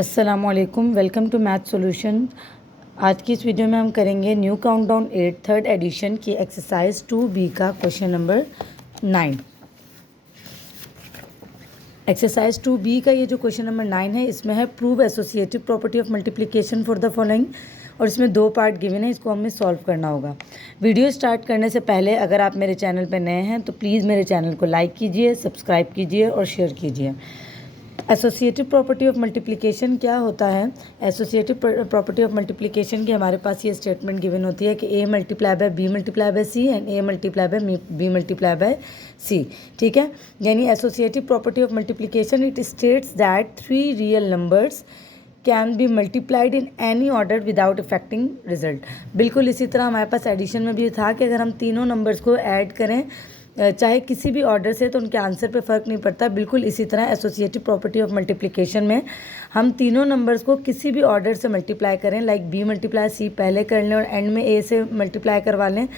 अस्सलामुअलैकुम, welcome to math solution. आज की इस वीडियो में हम करेंगे न्यू काउंटडाउन 8 थर्ड एडिशन की एक्सरसाइज 2B का क्वेश्चन नंबर 9। एक्सरसाइज 2B का ये जो क्वेश्चन नंबर 9 है, इसमें है prove associative property of multiplication for the following, और इसमें 2 पार्ट गिवन है। इसको हमें सॉल्व करना होगा। वीडियो स्टार्ट करने से पहले अगर आप मेरे चैनल पर नए हैं तो प्लीज़ मेरे चैनल को लाइक कीजिए, सब्सक्राइब कीजिए और शेयर कीजिए। एसोसिएटिव प्रॉपर्टी ऑफ मल्टीप्लिकेशन क्या होता है? एसोसिएटिव प्रॉपर्टी ऑफ मल्टीप्लिकेशन की हमारे पास ये स्टेटमेंट गिवन होती है कि a multiply by b multiply by c and a multiply by b multiply by c. ठीक है, यानी associative property of multiplication it states that 3 real numbers can be multiplied in any order without affecting result. बिल्कुल इसी तरह हमारे पास addition में भी था कि अगर हम तीनों नंबर्स को ऐड करें चाहे किसी भी ऑर्डर से, तो उनके आंसर पे फ़र्क नहीं पड़ता। बिल्कुल इसी तरह एसोसिएटिव प्रॉपर्टी ऑफ मल्टीप्लिकेशन में हम तीनों नंबर्स को किसी भी ऑर्डर से मल्टीप्लाई करें, लाइक बी मल्टीप्लाई सी पहले कर लें और एंड में ए से मल्टीप्लाई करवा लें,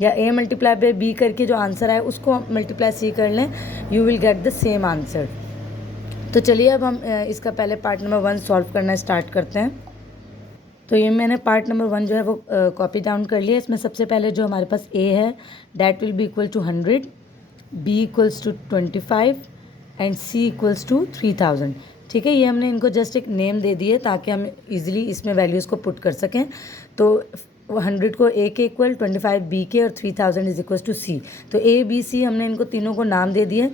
या ए मल्टीप्लाई बाय बी करके जो आंसर आए उसको मल्टीप्लाई सी कर लें, you will get the same answer. तो चलिए अब हम इसका पहले पार्ट नंबर 1 सॉल्व करना स्टार्ट करते हैं। तो ये मैंने पार्ट नंबर 1 जो है वो कॉपी डाउन कर लिया। इसमें सबसे पहले जो हमारे पास ए है, that will be equal to 100, B equals to 25 and C equals to 3000। ठीक है, ये हमने इनको जस्ट एक नेम दे दिए ताकि हम इजीली इसमें वैल्यूज़ को पुट कर सकें। तो 100 को ए के इक्वल, 25 बी के और 3000 इज इक्वल्स टू सी। तो ए बी सी हमने इनको तीनों को नाम दे दिए।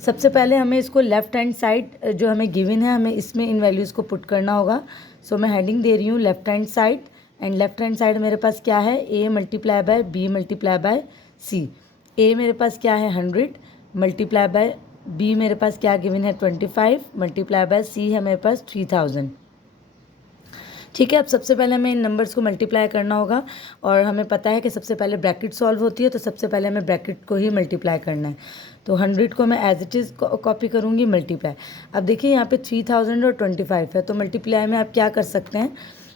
सबसे पहले हमें इसको लेफ़्ट हैंड साइड जो हमें गिवन है, हमें इसमें इन वैल्यूज़ को पुट करना होगा। सो मैं हेडिंग दे रही हूँ left hand side, and left hand side मेरे पास क्या है, a multiply by b multiply by c. A मेरे पास क्या है 100 मल्टीप्लाई बाय बी, मेरे पास क्या गिवन है 25 मल्टीप्लाई बाय सी है मेरे पास 3000। ठीक है, अब सबसे पहले हमें इन नंबर्स को मल्टीप्लाई करना होगा, और हमें पता है कि सबसे पहले ब्रैकेट सॉल्व होती है, तो सबसे पहले हमें ब्रैकेट को ही मल्टीप्लाई करना है। तो 100 को मैं एज इट इज़ कॉपी करूँगी, मल्टीप्लाई। अब देखिए यहाँ पे 3000 और 25 है, तो मल्टीप्लाई में आप क्या कर सकते हैं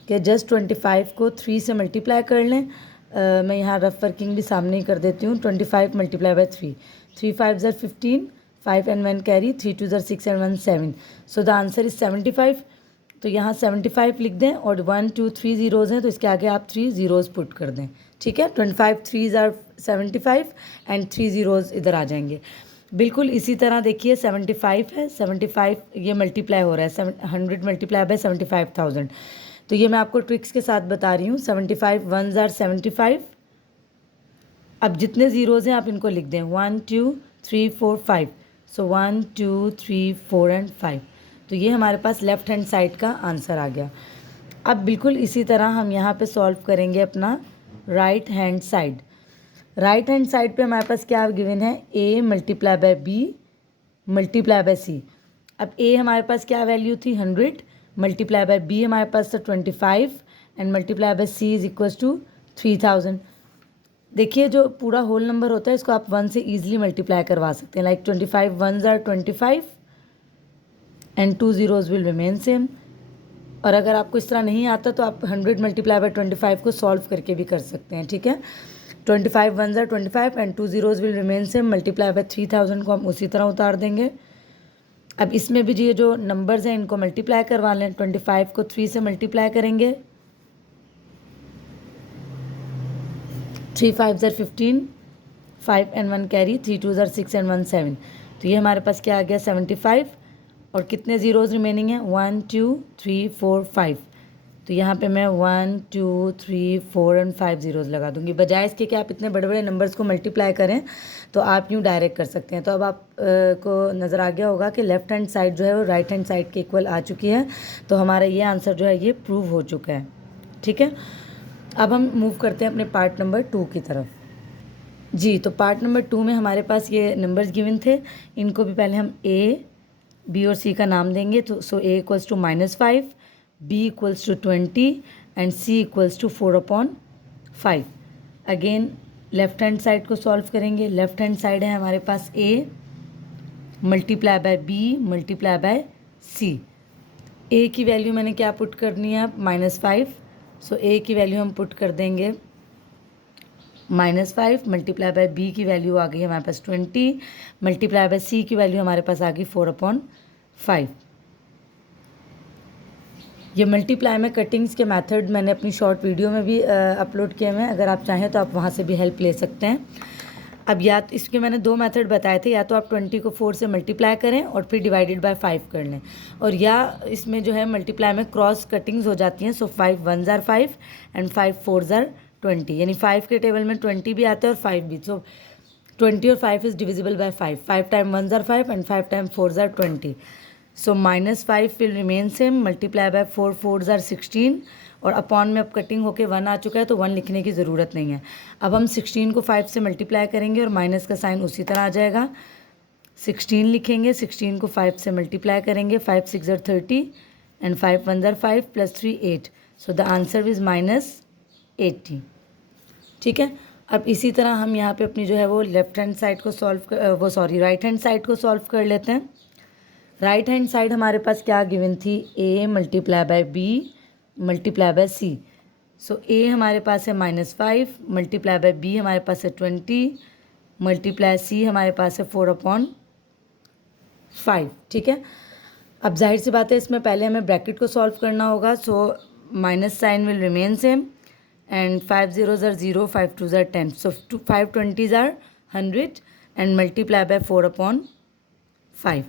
कि जस्ट 25 को 3 से मल्टीप्लाई कर लें। मैं यहाँ रफ वर्किंग भी सामने ही कर देती हूँ। 25 मल्टीप्लाई बाय 3, 3 5 ज़र 15, 5 and 1 कैरी, 3 2 ज़र 6 and 1 7। So the answer is 75। तो यहाँ 75 लिख दें, और 1 2 3 ज़ीरोज़ हैं तो इसके आगे आप 3 ज़ीरोज़ पुट कर दें। ठीक है, 25 3 आर 75 एंड 3 ज़ीरोज़ इधर आ जाएंगे। बिल्कुल इसी तरह देखिए 75 है, 75 ये मल्टीप्लाई हो रहा है, 100 मल्टीप्लाई बाय 75,000। तो ये मैं आपको ट्रिक्स के साथ बता रही हूँ। 75 1 आर 75। अब जितने ज़ीरोज़ हैं आप इनको लिख दें, 1 2 3 4 5। सो 1 2 3 4 एंड 5। तो ये हमारे पास लेफ़्ट हैंड साइड का आंसर आ गया। अब बिल्कुल इसी तरह हम यहाँ पे सॉल्व करेंगे अपना right hand side. Right hand side पे हमारे पास क्या गिवन है, a multiply by b multiply by c. अब ए हमारे पास क्या वैल्यू थी 100, मल्टीप्लाई बाय बी हमारे पास था 25 and multiply by C is equals to 3000। देखिए जो पूरा होल नंबर होता है इसको आप 1 से ईजिली मल्टीप्लाई करवा सकते हैं, like 25 1 are 25 and 2 zeros will remain same. और अगर आपको इस तरह नहीं आता तो आप 100 मल्टीप्लाई बाय 25 को सॉल्व करके भी कर सकते हैं। ठीक है, 25 1 are 25 and 2 zeros will remain same, multiply by 3000 को हम उसी तरह उतार देंगे। अब इसमें भी ये जो नंबर्स हैं इनको मल्टीप्लाई करवा लें। 25 को 3 से मल्टीप्लाई करेंगे, 3 5 ज़र 15, 5 and 1 कैरी, 3 2 ज़र 6 and 1 7। तो ये हमारे पास क्या आ गया 75, और कितने ज़ीरोज़ रिमेनिंग हैं 1 2 3 4 5। तो यहाँ पे मैं 1 2 3 4 एंड 5 ज़ीरोज़ लगा दूँगी, बजाय इसके कि आप इतने बड़े बड़े नंबर्स को मल्टीप्लाई करें, तो आप यूँ डायरेक्ट कर सकते हैं। तो अब आप को नज़र आ गया होगा कि लेफ़्ट हैंड साइड जो है वो राइट हैंड साइड के इक्वल आ चुकी है। तो हमारा ये आंसर जो है ये प्रूव हो चुका है। ठीक है, अब हम मूव करते हैं अपने पार्ट नंबर 2 की तरफ। जी, तो पार्ट नंबर 2 में हमारे पास ये नंबर्स गिवन थे, इनको भी पहले हम ए बी और सी का नाम देंगे। तो so a equals to -5, b equals to 20 and C equals to 4/5। Again left hand side को सॉल्व करेंगे। लेफ़्ट हैंड साइड है हमारे पास a multiply by b multiply by c. A की वैल्यू मैंने क्या पुट करनी है -5। सो ए की वैल्यू हम पुट कर देंगे -5 मल्टीप्लाई बाय बी की वैल्यू आ गई हमारे पास 20 मल्टीप्लाई बाय सी की वैल्यू हमारे पास आ गई 4/5। ये मल्टीप्लाई में कटिंग्स के मेथड मैंने अपनी शॉर्ट वीडियो में भी अपलोड किए हुए हैं, अगर आप चाहें तो आप वहाँ से भी हेल्प ले सकते हैं। अब या तो इसके मैंने 2 मेथड बताए थे, या तो आप 20 को 4 से मल्टीप्लाई करें और फिर डिवाइडेड बाय 5 कर लें, और या इसमें जो है मल्टीप्लाई में क्रॉस कटिंग्स हो जाती हैं। सो 5 1s are 5 and 5 4s are 20, यानी 5 के टेबल में 20 भी आता है और 5 भी। सो 20 और 5 is divisible by 5, 5 time 1s are 5 and 5 time 4s are 20। So -5 will remain same, multiply bye 4 4s are 16, और अपॉन में अब कटिंग होके 1 आ चुका है तो 1 लिखने की ज़रूरत नहीं है। अब हम 16 को 5 से मल्टीप्लाई करेंगे और माइनस का साइन उसी तरह आ जाएगा। 16 लिखेंगे, 16 को 5 से मल्टीप्लाई करेंगे, 5 6s are 30 and 5 1s are 5 plus 3 8। So the answer is -80। ठीक है, अब इसी तरह हम यहाँ पे अपनी जो है वो लेफ्ट हैंड साइड को राइट हैंड साइड को सॉल्व कर लेते हैं। राइट हैंड साइड हमारे पास क्या गिवन थी, a multiply by b multiply by c। So a हमारे पास है -5 मल्टीप्लाई बाय b हमारे पास है 20 मल्टीप्लाई c हमारे पास है 4/5। ठीक है, अब जाहिर सी बात है इसमें पहले हमें ब्रैकेट को सॉल्व करना होगा। So minus sign will remain same and 5 0s are 0, 5 2s are 10, so 5 20s are 100 and multiply by 4/5।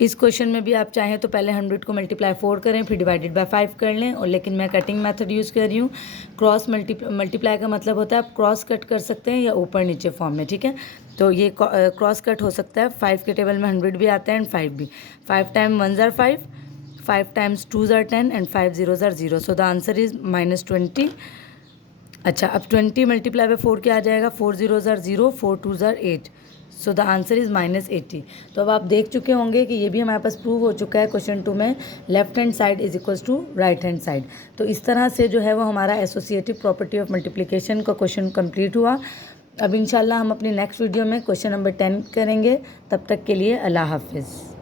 इस क्वेश्चन में भी आप चाहें तो पहले 100 को मल्टीप्लाई 4 करें, फिर डिवाइडेड बाय 5 कर लें, और लेकिन मैं कटिंग मेथड यूज़ कर रही हूँ। क्रॉस मल्टीप्लाई का मतलब होता है आप क्रॉस कट कर सकते हैं या ऊपर नीचे फॉर्म में। ठीक है, तो ये क्रॉस कट हो सकता है। 5 के टेबल में 100 भी आता है एंड 5 भी। 5 time 1s are 5, 5 times 2s are 10 and 5 0s are 0। So the answer is -20। अच्छा, अब 20 मल्टीप्लाई बाय 4 क्या आ जाएगा, 4 0s are 0, 4 2s are 8। So the answer is -80। तो अब आप देख चुके होंगे कि ये भी हमारे पास प्रूव हो चुका है क्वेश्चन 2 में, left hand side is equals to right hand side. तो इस तरह से जो है वो हमारा एसोसिएटिव प्रॉपर्टी ऑफ मल्टीप्लिकेशन का क्वेश्चन कंप्लीट हुआ। अब इंशाल्लाह हम अपनी नेक्स्ट वीडियो में क्वेश्चन नंबर 10 करेंगे। तब तक के लिए अल्लाह हाफिज़।